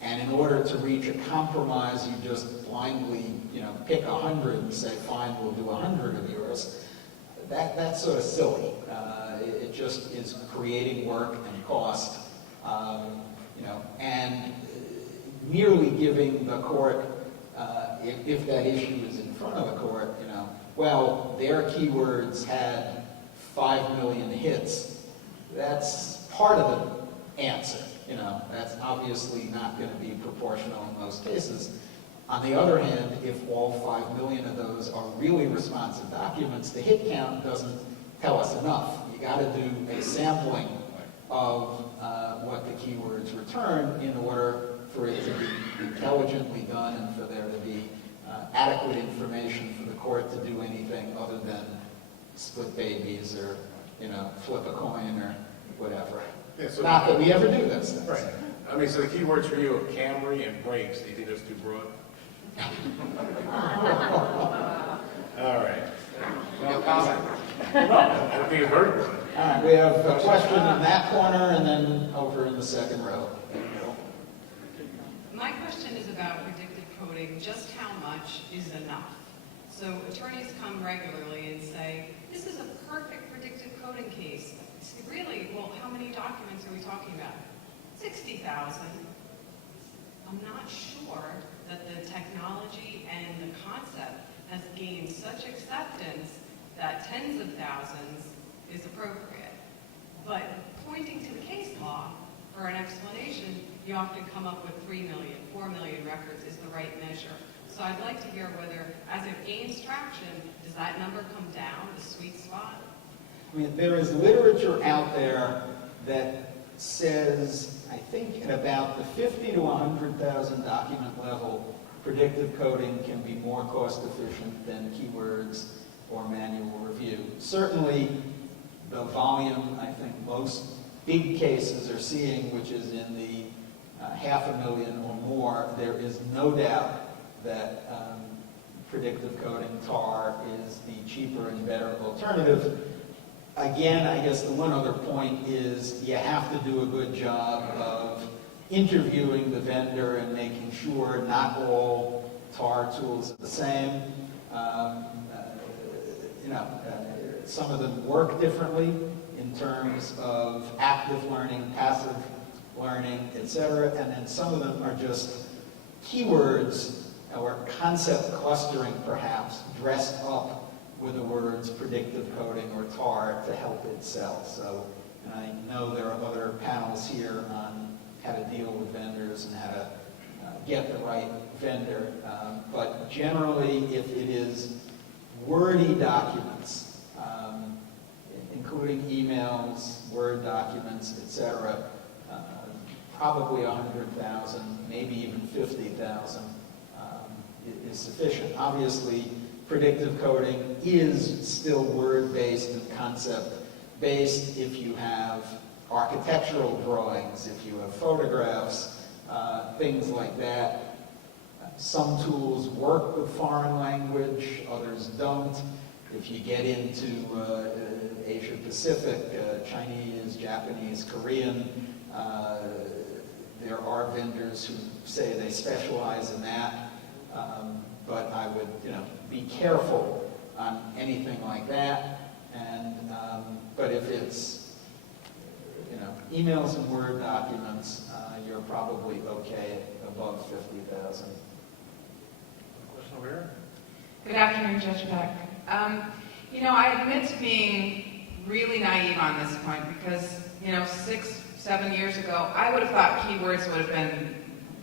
And in order to reach a compromise, you just blindly, you know, pick 100 and say, fine, we'll do 100 of yours. That's sort of silly. It just is creating work and cost, you know, and merely giving the court, if that issue is in front of the court, you know, well, their keywords had 5 million hits. That's part of the answer. You know, that's obviously not going to be proportional in most cases. On the other hand, if all 5 million of those are really responsive documents, the hit count doesn't tell us enough. You got to do a sampling of what the keywords return in order for it to be intelligently done and for there to be adequate information for the court to do anything other than split babies or, you know, flip a coin or whatever. Yeah, so Not that we ever do those things. right. I mean, so the keywords for you are Camry and brakes. Do you think that's too broad? All right. No comment. No, I think it's very broad. All right, we have a question in that corner and then over in the second row. My question is about predictive coding. Just how much is enough? So attorneys come regularly and say, this is a perfect predictive coding case. It's really, well, how many documents are we talking about? 60,000. I'm not sure that the technology and the concept has gained such acceptance that tens of thousands is appropriate. But pointing to the case law for an explanation, you often come up with 3 million, 4 million records is the right measure. So I'd like to hear whether, as it gains traction, does that number come down, the sweet spot? I mean, there is literature out there that says, I think at about the 50 to 100,000 document level, predictive coding can be more cost efficient than keywords or manual review. Certainly, the volume I think most big cases are seeing, which is in the 500,000 or more, there is no doubt that predictive coding, TAR, is the cheaper and better alternative. Again, I guess the one other point is you have to do a good job of interviewing the vendor and making sure not all tar tools are the same. Some of them work differently in terms of active learning, passive learning, etc. And then some of them are just keywords or concept clustering, perhaps, dressed up with the words predictive coding or tar to help it sell. So I know there are other panels here on how to deal with vendors and how to get the right vendor. But generally, if it is wordy documents, including emails, Word documents, etc., probably 100,000, maybe even 50,000 is sufficient. Obviously, predictive coding is still word-based and concept-based if you have architectural drawings, if you have photographs, things like that. Some tools work with foreign language, others don't. If you get into Asia Pacific, Chinese, Japanese, Korean, there are vendors who say they specialize in that, but I would, be careful on anything like that. And but if it's, emails and Word documents, you're probably okay above 50,000. Question over here? Good afternoon, Judge Peck. I admit to being really naive on this point because, 6-7 years ago, I would have thought keywords would have been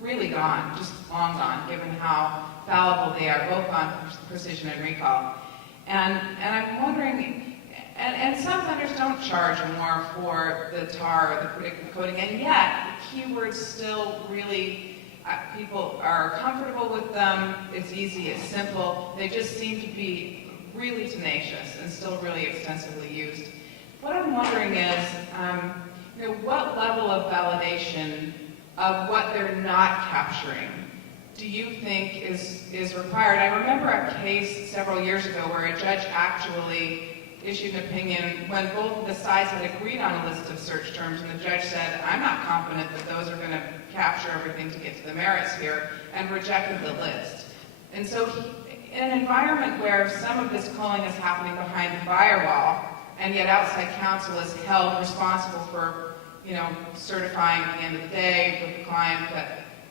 really gone, just long gone, given how fallible they are, both on precision and recall. And I'm wondering, and some vendors don't charge more for the tar or the predictive coding, and yet the keywords still really, people are comfortable with them, it's easy, it's simple, they just seem to be really tenacious and still really extensively used. What I'm wondering is, what level of validation of what they're not capturing do you think is required? I remember a case several years ago where a judge actually issued an opinion when both of the sides had agreed on a list of search terms, and the judge said, I'm not confident that those are going to capture everything to get to the merits here, and rejected the list. And so in an environment where some of this calling is happening behind the firewall, and yet outside counsel is held responsible for, certifying at the end of the day with the client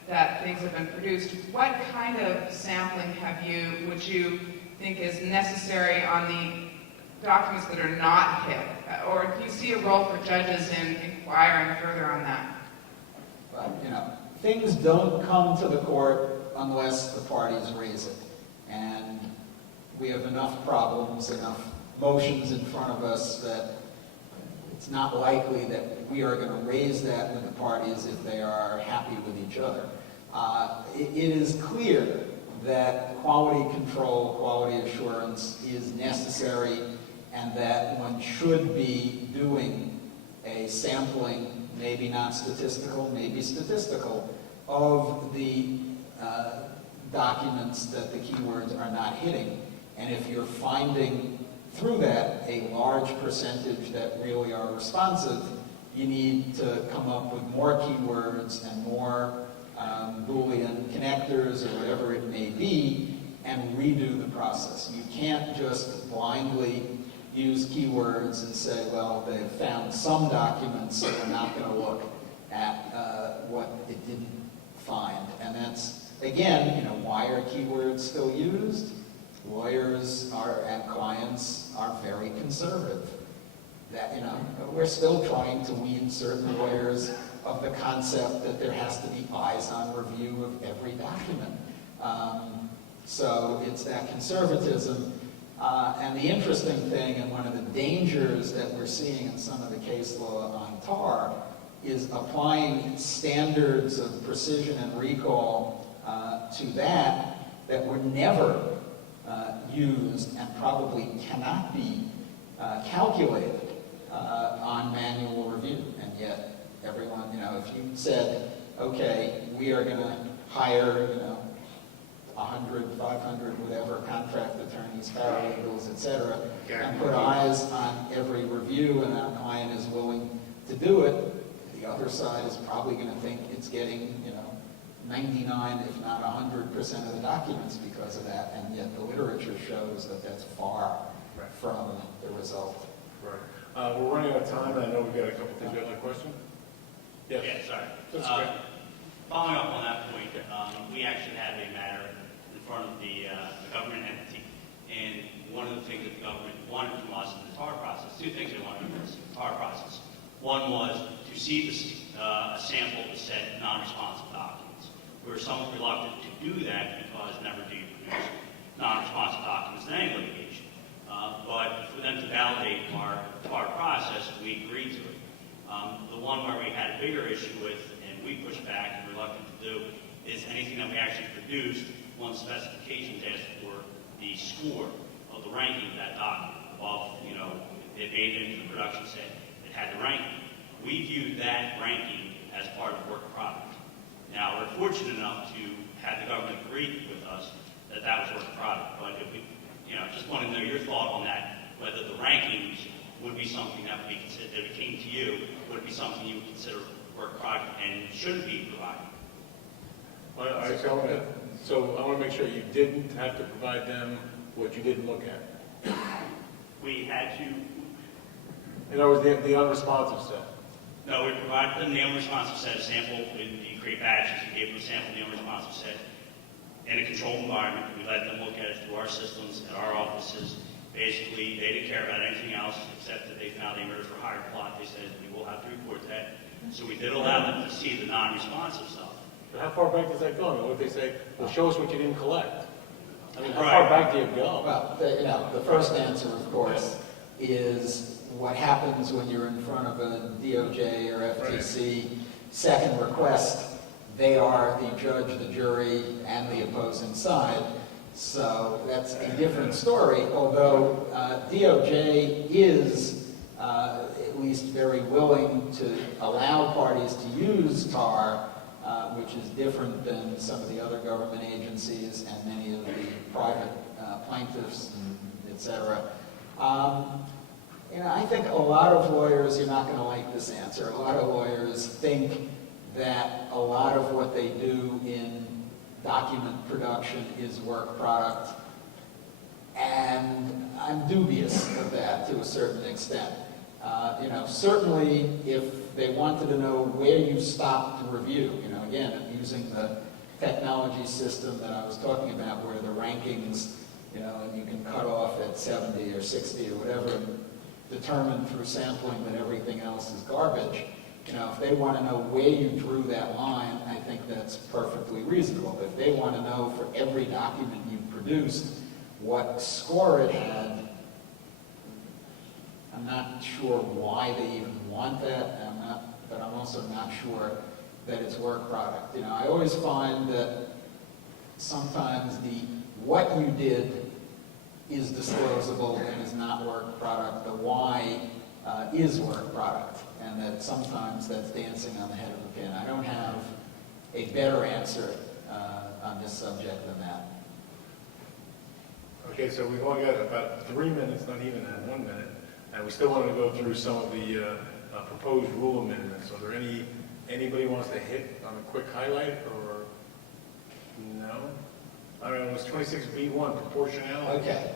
that things have been produced, what kind of sampling would you think is necessary on the documents that are not hit? Or do you see a role for judges in inquiring further on that? But, things don't come to the court unless the parties raise it. And we have enough problems, enough motions in front of us that it's not likely that we are going to raise that with the parties if they are happy with each other. It is clear that quality control, quality assurance is necessary, and that one should be doing a sampling, maybe not statistical, maybe statistical, of the documents that the keywords are not hitting. And if you're finding through that a large percentage that really are responsive, you need to come up with more keywords and more Boolean connectors or whatever it may be, and redo the process. You can't just blindly use keywords and say, well, they've found some documents, so we're not going to look at what it didn't find. And that's, again, why are keywords still used? Lawyers and clients are very conservative. That, we're still trying to wean certain lawyers of the concept that there has to be eyes-on review of every document. So it's that conservatism. And the interesting thing, and one of the dangers that we're seeing in some of the case law on TAR, is applying standards of precision and recall to that were never used and probably cannot be calculated on manual review. And yet everyone, if you said, okay, we are going to hire, 100, 500, whatever, contract attorneys, paralegals, etc., and put eyes on every review, and our client is willing to do it, the other side is probably going to think it's getting, 99, if not 100% of the documents because of that, and yet the literature shows that that's far from the result. Right. We're running out of time, and I know we've got a couple things. You have a question? Yes. Yeah, sorry. That's okay. Following up on that point, we actually had a matter in front of the government entity, and one of the things that the government wanted from us in the TAR process, two things they wanted from us in the TAR process. One was to see a sample of the said non-responsive documents. We were somewhat reluctant to do that because never do you produce non-responsive documents in any litigation. But for them to validate our TAR process, we agreed to it. The one where we had a bigger issue with, and we pushed back and were reluctant to do, is anything that we actually produced, one specifications asked for the score of the ranking of that document. Above, it made it into the production set, it had the ranking. We viewed that ranking as part of work product. Now, we're fortunate enough to have the government agree with us that that was work product, but if we, just want to know your thought on that, whether the rankings would be something that would be considered, if it came to you, would it be something you would consider work product and shouldn't be provided? So I want to make sure you didn't have to provide them what you didn't look at. We had to, In other words, the unresponsive set. no, we provided them the unresponsive set, a sample, you create batches, we gave them a sample of the unresponsive set in a controlled environment. We let them look at it through our systems, at our offices. Basically, they didn't care about anything else except that they found a murder for hire plot. They said, we will have to report that. So we did allow them to see the non-responsive stuff. But how far back does that go? I mean, what if they say, well, show us what you didn't collect? I mean, how Right. far back do you go? Well, the first answer, of course, is what happens when you're in front of a DOJ or FTC second request. They are the judge, the jury, and the opposing side. So that's a different story, although DOJ is at least very willing to allow parties to use TAR, which is different than some of the other government agencies and many of the private plaintiffs, et cetera. I think a lot of lawyers, you're not going to like this answer, a lot of lawyers think that a lot of what they do in document production is work product, and I'm dubious of that to a certain extent. Certainly if they wanted to know where you stopped to review, again, using the technology system that I was talking about where the rankings, and you can cut off at 70 or 60 or whatever, and determine through sampling that everything else is garbage. If they want to know where you drew that line, I think that's perfectly reasonable. If they want to know for every document you produced what score it had, I'm not sure why they even want that, but I'm also not sure that it's work product. I always find that sometimes what you did is disclosable and is not work product. The why is work product, and that sometimes that's dancing on the head of a pin. I don't have a better answer on this subject than that. Okay, so we've only got about 3 minutes, not even 1 minute, and we still want to go through some of the proposed rule amendments. Are there anybody wants to hit on a quick highlight, or no? All right, it was 26B1, proportionality. Okay.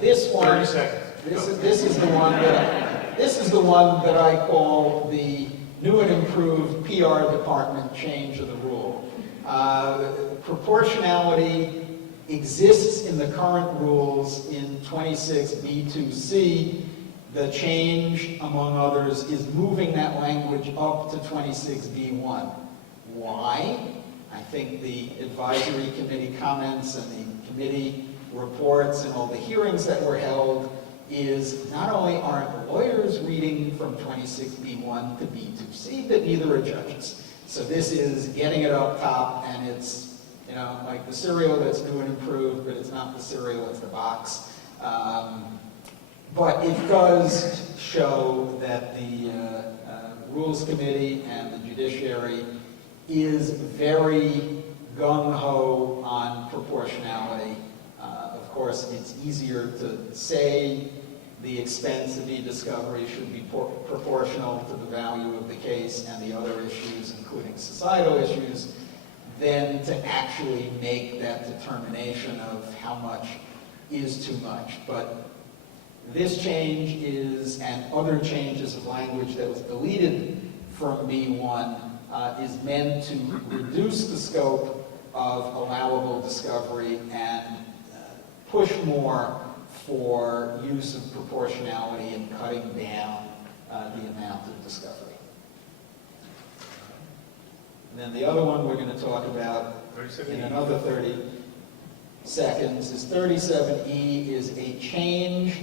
This one. 30 seconds. This is the one that I call the new and improved PR department change of the rule. Proportionality exists in the current rules in 26B2C. The change, among others, is moving that language up to 26B1. Why? I think the advisory committee comments and the committee reports and all the hearings that were held is not only aren't lawyers reading from 26B1 to B2C, but neither are judges. So this is getting it up top, and it's, like the cereal that's new and improved, but it's not the cereal, it's the box. But it does show that the Rules Committee and the judiciary is very gung-ho on proportionality. Of course, it's easier to say the expense of e-discovery should be proportional to the value of the case and the other issues, including societal issues. then to actually make that determination of how much is too much. But this change is, and other changes of language that was deleted from B1, is meant to reduce the scope of allowable discovery and push more for use of proportionality in cutting down the amount of discovery. And then the other one we're going to talk about in another 30 seconds is 37E is a change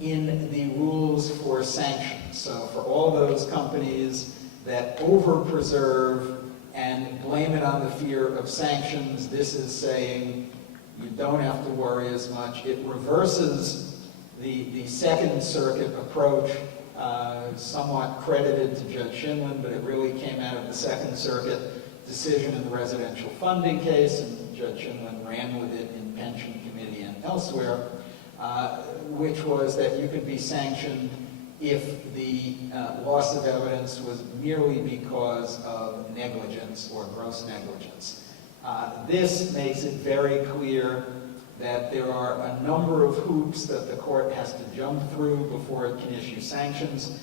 in the rules for sanctions. So for all those companies that over-preserve and blame it on the fear of sanctions, this is saying you don't have to worry as much. It reverses the Second Circuit approach, somewhat credited to Judge Shinlin, but it really came out of the Second Circuit decision in the residential funding case, and Judge Shinlin ran with it in pension committee and elsewhere, which was that you could be sanctioned if the loss of evidence was merely because of negligence or gross negligence. This makes it very clear that there are a number of hoops that the court has to jump through before it can issue sanctions.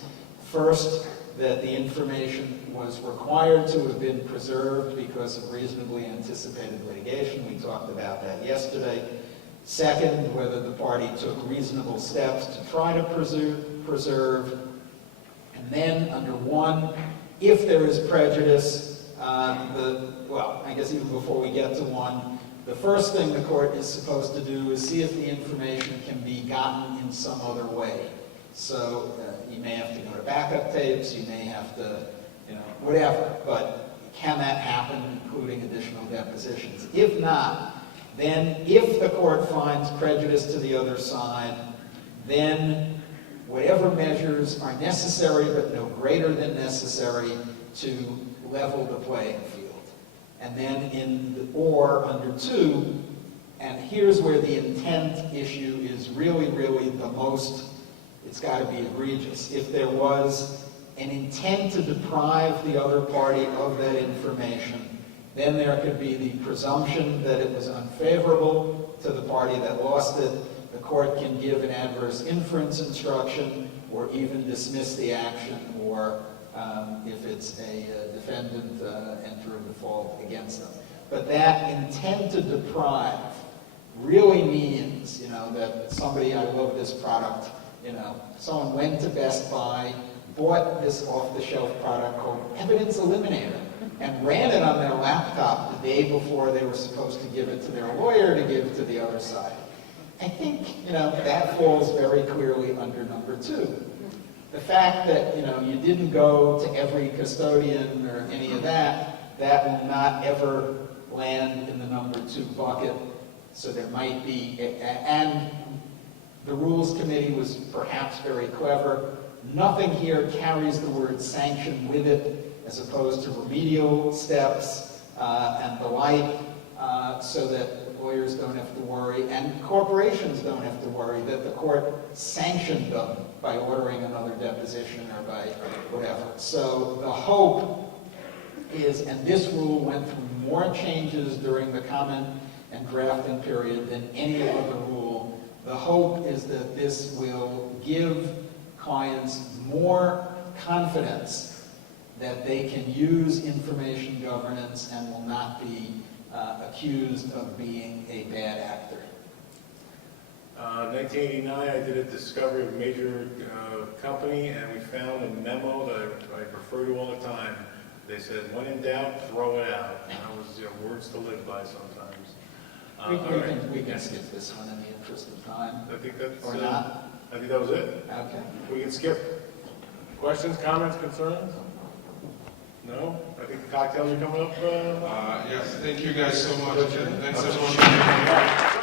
First, that the information was required to have been preserved because of reasonably anticipated litigation. We talked about that yesterday. Second, whether the party took reasonable steps to try to preserve. And then, under 1, if there is prejudice, well, I guess even before we get to 1, the first thing the court is supposed to do is see if the information can be gotten in some other way. So you may have to go to backup tapes, you may have to, whatever, but can that happen, including additional depositions? If not, then if the court finds prejudice to the other side, then whatever measures are necessary but no greater than necessary to level the playing field. And then in the or under 2, and here's where the intent issue is really, really the most, it's got to be egregious. If there was an intent to deprive the other party of that information, then there could be the presumption that it was unfavorable to the party that lost it. The court can give an adverse inference instruction or even dismiss the action, or if it's a defendant, enter a default against them. But that intent to deprive really means, that somebody, I love this product, someone went to Best Buy, bought this off-the-shelf product called Evidence Eliminator, and ran it on their laptop the day before they were supposed to give it to their lawyer to give to the other side. I think, that falls very clearly under number 2. The fact that, you didn't go to every custodian or any of that, that will not ever land in the number 2 bucket. So there might be, and the Rules Committee was perhaps very clever. Nothing here carries the word sanction with it, as opposed to remedial steps and the like, so that lawyers don't have to worry, and corporations don't have to worry that the court sanctioned them by ordering another deposition or by whatever. So the hope is, and this rule went through more changes during the comment and drafting period than any other rule, the hope is that this will give clients more confidence that they can use information governance and will not be accused of being a bad actor. 1989, I did a discovery of a major company, and we found a memo that I refer to all the time. They said, when in doubt, throw it out. And that was words to live by sometimes. We can skip this one in the interest of time. I think that's... Or not? I think that was it. Okay. We can skip. Questions, comments, concerns? No? I think the cocktails are coming up. Yes, thank you guys so much. And thanks everyone.